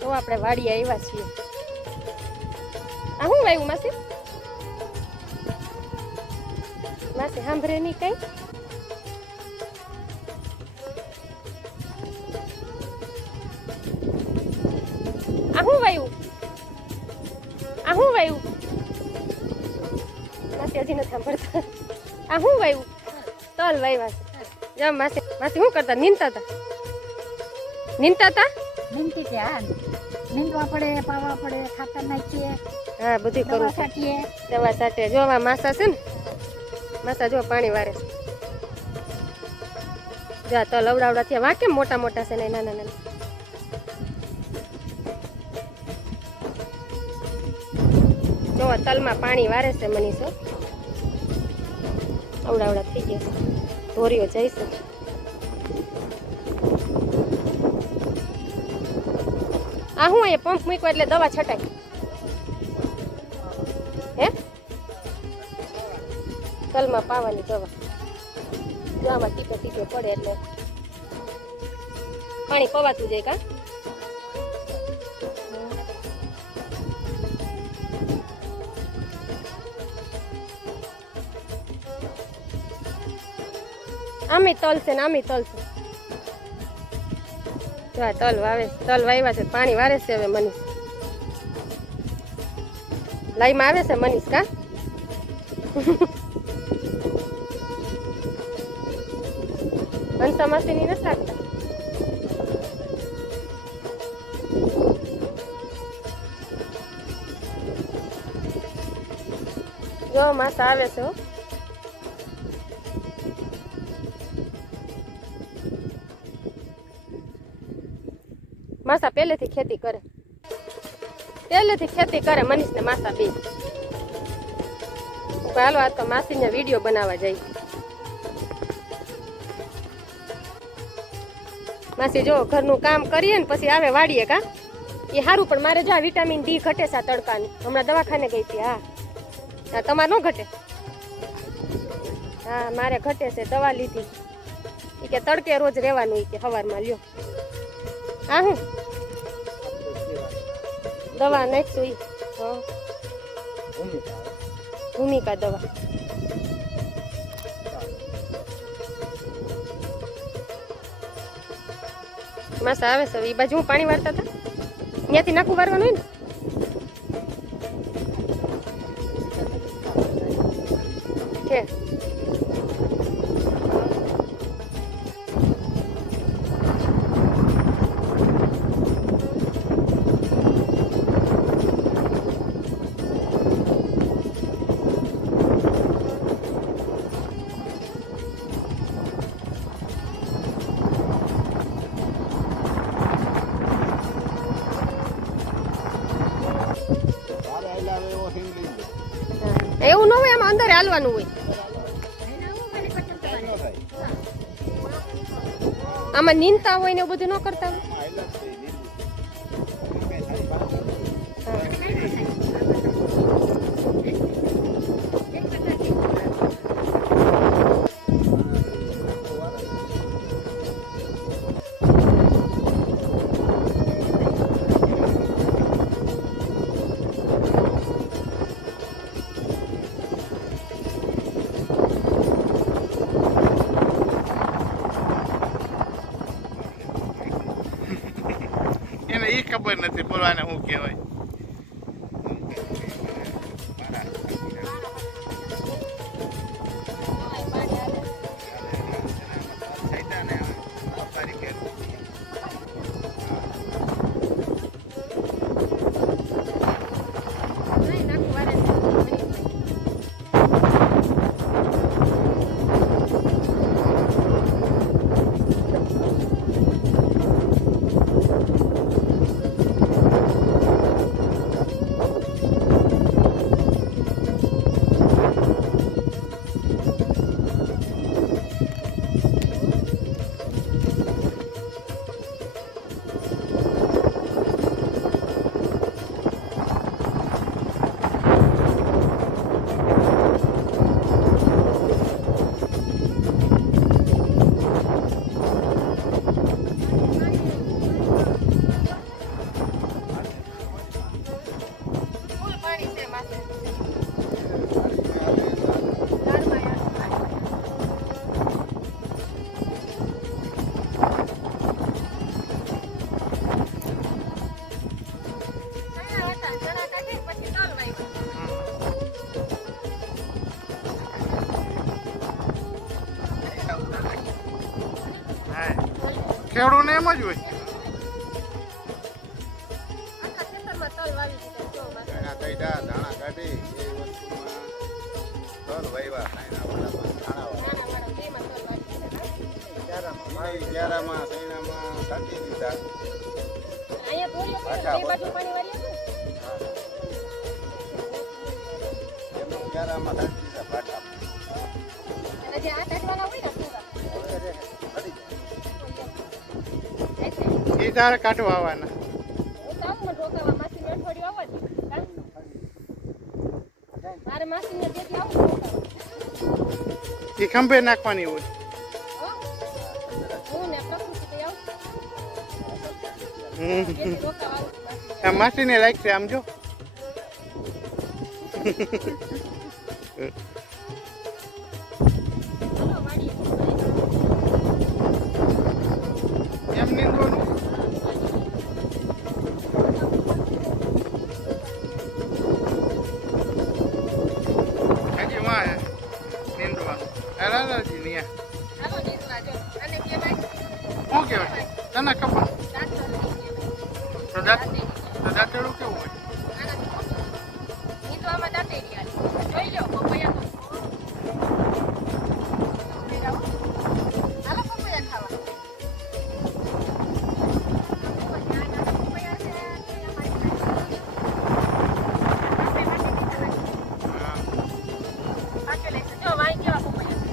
તો આપણે વાડીએ આવ્યા છીએ. આ શું વાવ્યું માસી? માસી સાંભળે નહીં કઈ? આ શું વાવ્યું? આ શું વાવ્યું? માસી હજી નથી સાંભળતા. આ શું વાવ્યું? તલ વાવ્યા છે. જમ માસી માસી શું કરતા? નીંદતા હતા? નીંદતા હતા? નીંદતી છે. હા, નીંદવા પડે, પાવા પડે, ખાતર નાખીએ. હા, બધું કરવું છાંટીએ. દવા છાંટીએ. જો આમાં માસા છે ને, માસા જો પાણી વારે છે. જા તલ અવડાવડા થયા. વા કેમ મોટા મોટા છે ને નાના નાના. જો તલમાં પાણી વારે છે મનીષો. અવડાવડા થઈ ગયા છે. ધોરીઓ જઈશું. આ હું અહીંયા પંપ મૂક્યો એટલે દવા છટાય. હે તલમાં પાવાની દવા. જો આમાં ટીપે ટીપે પડે એટલે પાણી પવાતું જાય. કા આમે તલ છે ને આમે તલ છે. જો આ તલ વાવે, તલ વાવ્યા છે. પાણી વારે છે હવે મનીષ. લાઈમાં આવે છે મનીષ. કા હંસા માસીની નથી લાગતા. જો માસા આવે છે. માસા પહેલેથી ખેતી કરે. પહેલેથી ખેતી કરે મનીષ ને માસા બે. હાલો આ તો માસીને વિડીયો બનાવવા જાય. માસી જો ઘરનું કામ કરીએ ને પછી આવે વાડીએ. કા એ સારું, પણ મારે જો વિટામિન ડી ઘટે છે તડકાની. હમણાં દવાખાને ગઈ હતી. હા, તમારે ન ઘટે? હા, મારે ઘટે છે. દવા લીધી. એ કે તડકે રોજ રહેવાનું. કે સવારમાં લ્યો. હા, હું દવા નાખશું. ઈ ભૂમિકા દવા. માસા આવે છે. એ બાજુ હું પાણી વાળતા હતા. ત્યાંથી નાખું વારવાનું હોય ને. છે એવું ન હોય. આમાં અંદર હાલવાનું હોય. આમાં નીંદતા હોય ને એવું બધું ન કરતા હોય. એ ખબર નથી બોલવાને શું કહેવાય. ખેડૂને એમ જ હોય. આખા ખેતરમાં તલ વાવી દીધા જો મારે. એના કઈડા દાણા કાઢી એ વસ્તુમાં તલ વાવ્યા સાયના વાળામાં દાણા નાના મારા બેમાં તલ વાવી દીધા ક્યારામાં સૈનામાં કાઢી દીધા. અહીંયા બોલ્યો કે બે બાજુ પાણી વાળી હતું એમાં ક્યારામાં કાઢી દીધા પાટા. અને જે આ કાઢવાના હોય ને પૂરા હવે રે કાઢી એટલે એ તારે કાઢવા આવવાના. હું તો આવું મને રોકાવા માસીને અઠવાડિયું આવવા દે કાં? મારે માસીને જેથી આવું રોકાવા એ ખંભે નાખવાની હોય. હો? હું ને પ્રકૃતિ તો આવું હમ. જેથી રોકાવા આવું માસી. આ માસીને લાગશે આમ જો. ચાલો વાડીએ. એમ નીંદવાનું. હજી વાં નીંદવાનું. દાદાજી ને ચાલો નીકળવા જો અને કહેવાય શું કહેવાય તને ખબર? દાંતણ નહીં તો કહેવાય. દાંતેડું કેવું હોય? નીંદવામાં દાંતેડી આવે. જોઈ લો પપૈયા તો. હાલો પપૈયા ખાવા. પપૈયા છે, એના માટે હા. પાછો લઈશ. જો વાઈ કેવા પપૈયા છે.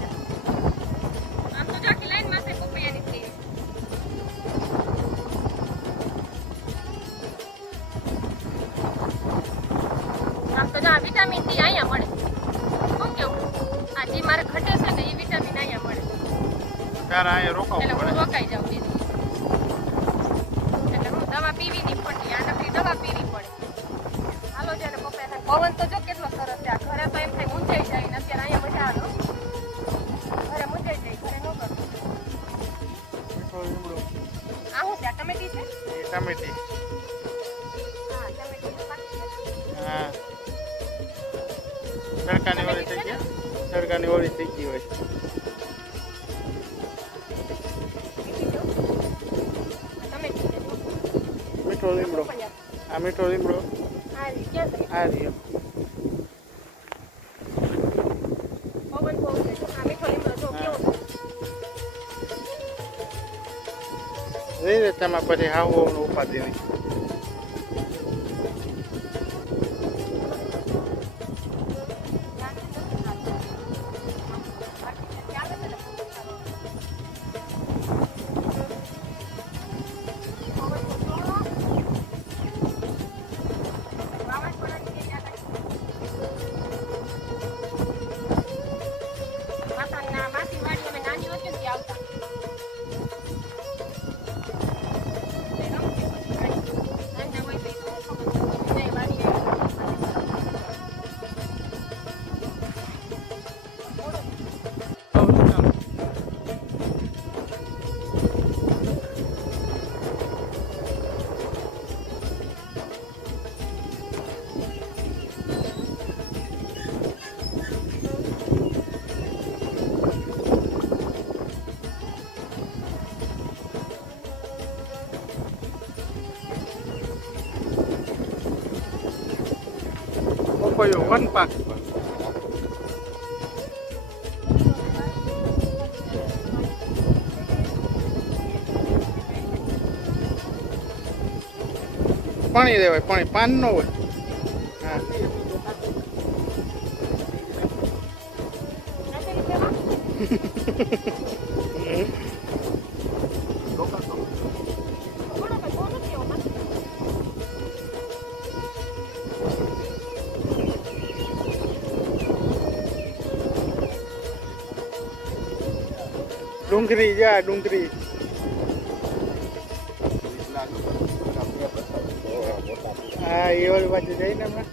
આમ તો જો આખી લાઈન માસે પપૈયા નીકળી. આમ તો જો આ વિટામિન ડી અહીંયા મળે. શું કેવું? આ જે મારે ઘટે છે ને એ વિટામિન અહીંયા મળે. તારે અહીંયા રોકાવું એટલે હું પડે. રોકાઈ જાઉં દીદી. એટલે હું દવા પીવી નહીં પડતી. આ નકરી દવા પીવી પડે. હાલો જ્યારે પપ્પા થાય. પવન તો જો કેટલો સરસ છે. આ ઘરે તો એમ થાય મૂંઝાઈ જાય ને અત્યારે અહીંયા મજા આવે. ઘરે મૂંઝાઈ જાય. ઘરે ન કરું. મીઠો લીમડો. આ શું છે? આ ટમેટી છે? એ ટમેટી. હા ટમેટી પાકી છે. હા. તડકાની વાળી થઈ ગઈ. તડકાની વાળી થઈ ગઈ હોય. મીઠી જો. આ ટમેટી છે. મીઠો લીમડો. આ મીઠો લીમડો. આ ક્યાં છે? આ રહ્યો. પવન બહુ છે. આ મીઠો લીમડો જો કેવો છે. લઈ લે તમે પછી હાવો ઉપાધિ નહીં. માસી વાડી અમે નાની હતી ને ત્યાં આવતા. નાના હોય તો ખબર વાડી પપૈયો વન પાક. પાણી દેવાય. પાણી પાન ન હોય. હા. ડુંગળી જા ડુંગળી. હા એ વાળી બાજુ જઈને હમણાં